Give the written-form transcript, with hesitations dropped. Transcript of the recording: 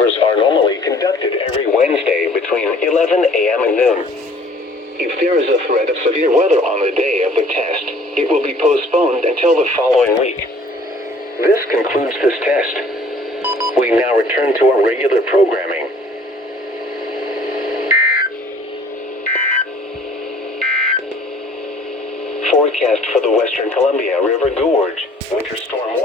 maneuvers are normally conducted every Wednesday between 11 a.m. and noon. If there is a threat of severe weather on the day of the test, it will be postponed until the following week. This concludes this test. We now return to our regular programming. Forecast for the Western Columbia River Gorge. Winter storm